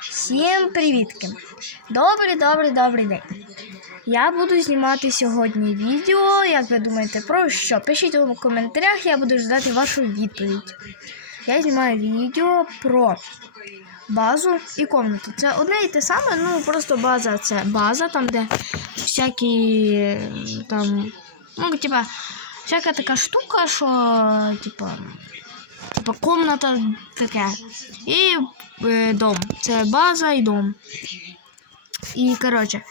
Всім привітки! Добрий, добрий, добрий день. Я буду знімати сьогодні відео. Як ви думаєте, про що? Пишіть у коментарях, я буду ждати вашу відповідь. Я знімаю відео про базу і комнату. Це одне і те саме, ну просто база це база, там де всякі там, ну, типа, всяка така штука, що, типа, типа комната таке. І е, дом. Це база і дом. І коротше.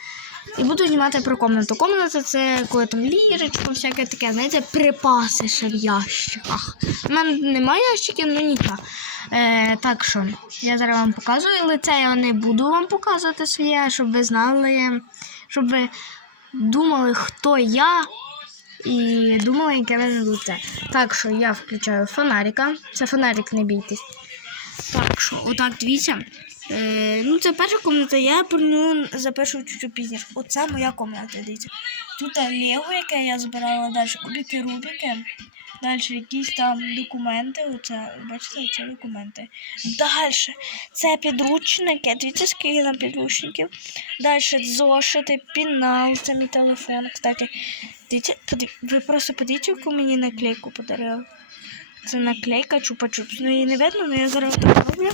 І буду знімати про комнату. Комната це коли там ліжечко, всяке таке, знаєте, припаси ще в ящиках. У мене немає ящиків, ну нічого. Е, так що, я зараз вам показую лице, я не буду вам показувати своє, щоб ви знали, щоб ви думали, хто я, і думала, яке мене лице. Так що я включаю фонарика. Це фонарик, не бійтесь. Так що, отак дивіться. Е, ну, це перша комната, я про нього запишу чуть-чуть пізніше. Оце моя комната, дивіться. Тут Лего, яке я збирала далі, кубики Рубіки. Далі якісь там документи. Оце, бачите, це документи. Далі це підручники. Дивіться, скільки там підручників. Далі зошити, пінал, це мій телефон. Кстати, дивіться, подив- ви просто подивіться, яку мені наклейку подарили. Це наклейка чупа-чупс. Ну її не видно, але я зараз роблю.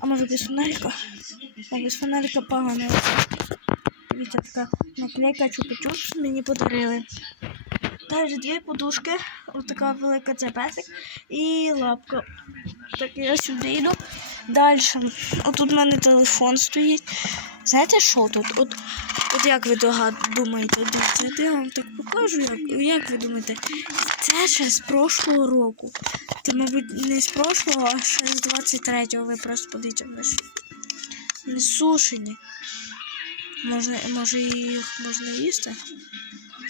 А може без фонарика? А без фонарика погано. Дивіться, така наклейка чупа-чупс мені подарили. Далі дві подушки, така велика це песик і лапка. Так я сюди йду. Далі. Отут в мене телефон стоїть. Знаєте, що тут? От, от як ви думаєте, дивіться, я вам так покажу, як, як ви думаєте, це ще з прошлого року. Це, мабуть, не з прошлого, а ще з 23-го. Ви просто подивіться, не сушені. Може, може їх можна їсти?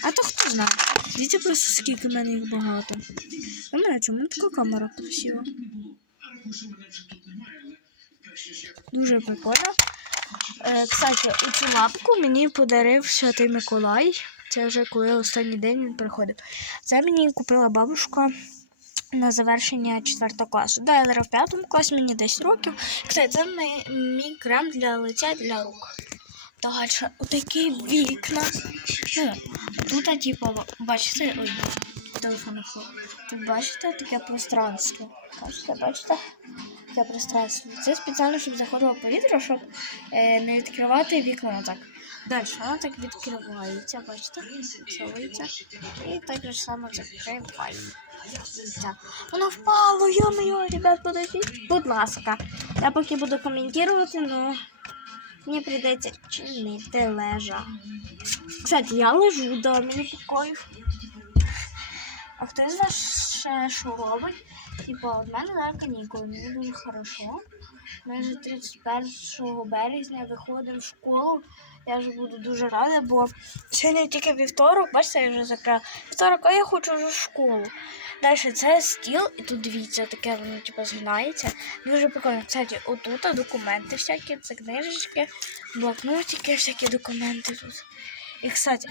А то хто знає. Дивіться просто скільки в мене їх багато. У мене чому така камера красива? Дуже прикольно. Е, кстати, у цю лапку мені подарив Святий Миколай. Це вже коли останній день він приходив. Це мені купила бабушка на завершення 4 класу. Да, я зараз в 5 класі, мені 10 років. Кстати, це мій, крем для лиця для рук. Далі, отакі вікна. Ну, тут, типу, бачите, ой, телефон. Тут бачите таке пространство. Бачите, бачите? Таке пространство. Це спеціально, щоб заходило повітря, щоб е, не відкривати вікна так. Далі воно так відкривається, бачите? Совується. І так же само закривається. Воно впало, йо-моє, ребят, подождіть. Будь ласка. Я поки буду коментувати, ну мені прийдеться чинити лежа. Кстати, я лежу, да, мені покоїв. А хто з вас ще що робить? Типа, от мене на канікули, мені дуже хорошо. Ми вже 31 березня виходимо в школу. Я вже буду дуже рада, бо сьогодні тільки вівторок, бачите, я вже закрила. Вівторок, а я хочу вже в школу. Далі це стіл, і тут дивіться, таке воно типу, згинається. Дуже прикольно. Кстати, отут документи всякі, це книжечки, блокнотики, всякі документи тут. І, кстати,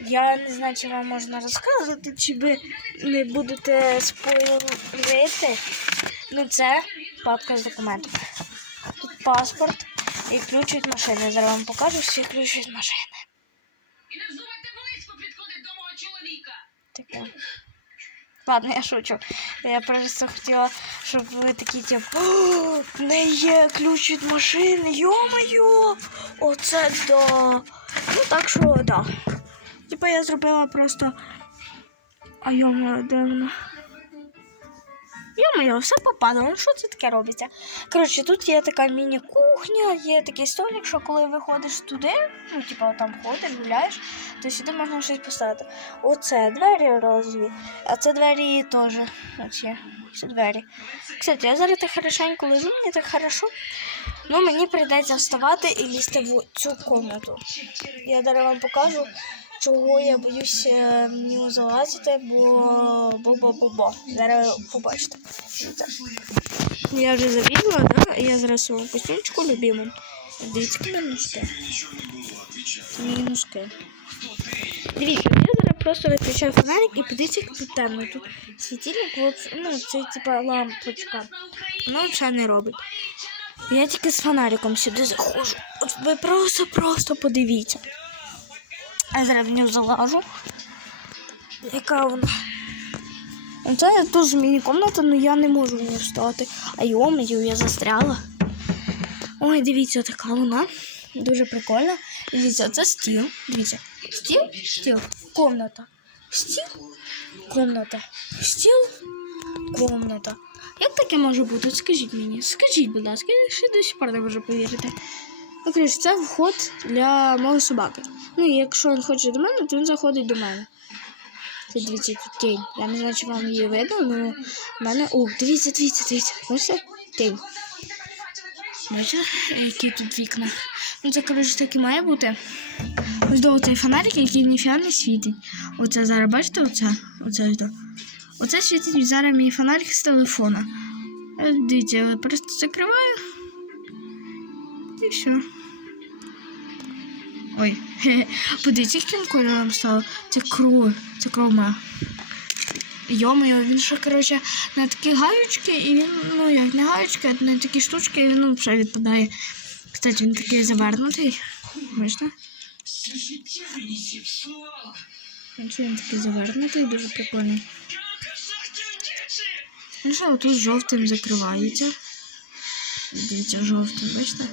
я не знаю, чи вам можна розказувати, чи ви не будете спойлерити. Ну, це папка з документами. Тут паспорт і ключ від машини. Зараз вам покажу всі ключ від машини. І не вздумайте близько підходить до мого чоловіка. Таке. Ладно, я шучу. Я просто хотіла, щоб ви такі, типу, «О, в неї є ключ від машини, йо-моє! Оце да. Ну так що да. Типа я зробила просто. А йо-моє, де воно? Йо-моє, все попадало. Ну що це таке робиться? Коротше, тут є така міні-кухня, є такий столик, що коли виходиш туди, ну, типа там ходиш, гуляєш, то сюди можна щось поставити. Оце двері розові, а це двері теж. Оці, ці двері. Кстати, я зараз так хорошенько лежу, мені так хорошо. Ну, мені прийдеться вставати і лізти в цю комнату. Я зараз вам покажу, чого я боюсь е, в нього залазити, бо бо-бо-бо-бо. Зараз побачите. Я вже завідла, да? Я зараз свого костюмчику любиму. Дивіться, мої носки. Дивіться, я зараз просто виключаю фонарик і подивіться, як темно. Тут світильник, ну, це типа лампочка. Воно взагалі не робить. Я тільки з фонариком сюди заходжу. От ви просто-просто подивіться. А я зараз в нього залажу. Яка вона? Це теж міні-комната, але я не можу в ній встати. А йомою, я застряла. Ой, дивіться, така вона. Дуже прикольна. Дивіться, це стіл. Дивіться. Стіл, стіл, комната. Стіл, комната. Стіл, комната. Як таке може бути? Скажіть мені, скажіть, будь ласка, я ще до сих пор не можу повірити. Ну, коротше, це вход для мого собаки. Ну, і якщо він хоче до мене, то він заходить до мене. Це дивіться, тут тінь. Я не знаю, чи вам її видно, але в мене. О, дивіться, дивіться, дивіться. Бачите? Тінь. Бачите, які тут вікна? Ну це, коротше, так і має бути. Ось до цей фонарик, який ніфіга не світить. Оце зараз, бачите, оце? Оце ось. Оце світить зараз мій фонарик з телефона. Дивіться, я просто закриваю. І все. Ой, подивіться, яким кольором стало. Це кров. Це кров моя. Йомою, він ще, коротше, на такі гаючки, і він, ну як не гаючки, а на такі штучки, і він ну, вже відпадає. Кстати, він такий завернутий. Бачите? Він такий завернутий, дуже прикольний. Ну що, тут жовтим закривається. Дивіться, жовтим, бачите?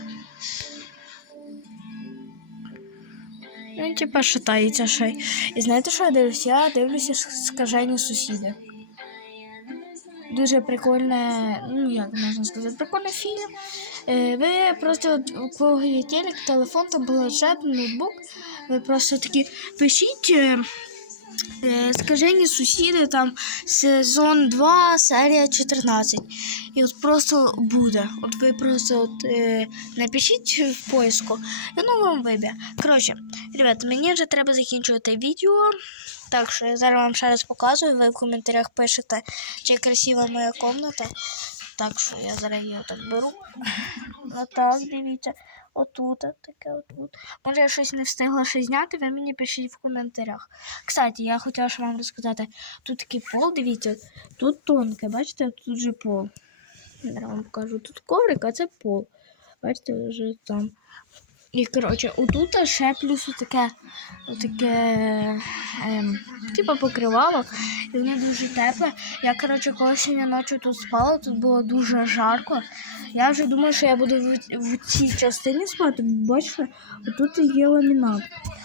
Він типа шатається ще. І знаєте, що я дивлюся? Я дивлюся скажені сусіди. Дуже прикольне, ну як можна сказати, прикольний фільм. Е, ви просто от, кого є телек, телефон, там планшет, ноутбук. Ви просто такі пишіть. Е, е, Скажені сусіди, там сезон 2, серія 14. І от просто буде. От ви просто от, е, напишіть в поиску, і воно вам виб'є. Коротше, ребята, мені вже треба закінчувати відео. Так що я зараз вам ще раз показую. Ви в коментарях пишете, чи красива моя комната. Так що я зараз її отак беру. Отак, дивіться. Отут, таке отут. Може, я щось не встигла ще зняти, ви мені пишіть в коментарях. Кстати, я хотіла ще вам розказати, тут такий пол, дивіться, тут тонке, бачите, тут же пол. Я вам покажу. Тут коврик, а це пол. Бачите, вже там. І, коротше, отут ще плюс таке, отаке, ем, типу покривало, і воно дуже тепле. Я, коротше, коли сьогодні ночі тут спала, тут було дуже жарко. Я вже думаю, що я буду в, в цій частині спати, бачите, отут є ламінат.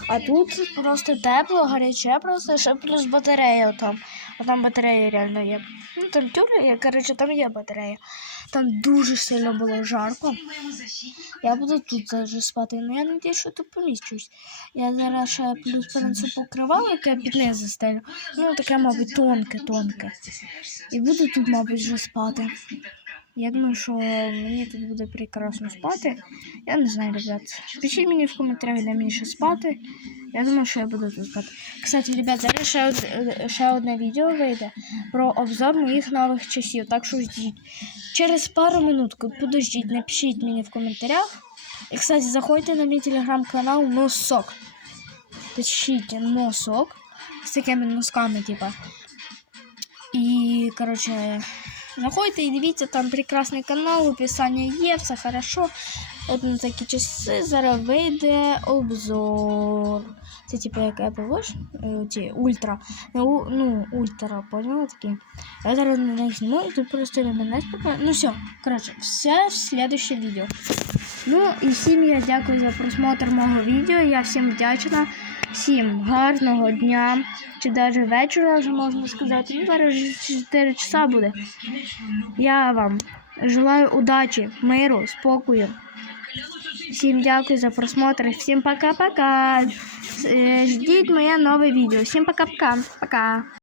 А тут просто тепло, гаряче, просто ще плюс батарея там. А там батарея реально є. Ну там тюля є, коротше, там є батарея. Там дуже сильно було жарко. Я буду тут зараз спати, але я надію, що тут поміщусь. Я зараз ще плюс принесу покривало, яке під низ застелю. Ну, таке, мабуть, тонке, тонке. І буду тут, мабуть, вже спати. Я думаю, що мені тут буде прекрасно спати. Я не знаю, ребят. Пишіть мені в коментарях, де мені ще спати. Я думаю, що я буду тут спати. Кстати, ребят, зараз ще, ще одне відео вийде про обзор моїх нових часів. Так що ждіть. Через пару минут, подождіть, напишіть мені в коментарях. І, кстати, заходьте на мій телеграм-канал Носок. Пишіть носок з такими носками, типа. І, коротше, заходьте і дивіться, там прекрасний канал, описання є, все хорошо. От на такі часи зараз вийде обзор. Це типу як Apple е, ті ультра. Ну, ну, ультра, поняла такі. Я зараз на зніму, тут просто на мене спокійно. Ну все, коротше, все в следующее відео. Ну і всім я дякую за просмотр мого відео. Я всім вдячна. Всім гарного дня чи навіть вечора, вже можна сказати. Ну, зараз вже 4 часа буде. Я вам желаю удачі, миру, спокою. Всім дякую за просмотр. Всім пока-пока. Е, Ждіть моє нове відео. Всім пока-пока. Пока.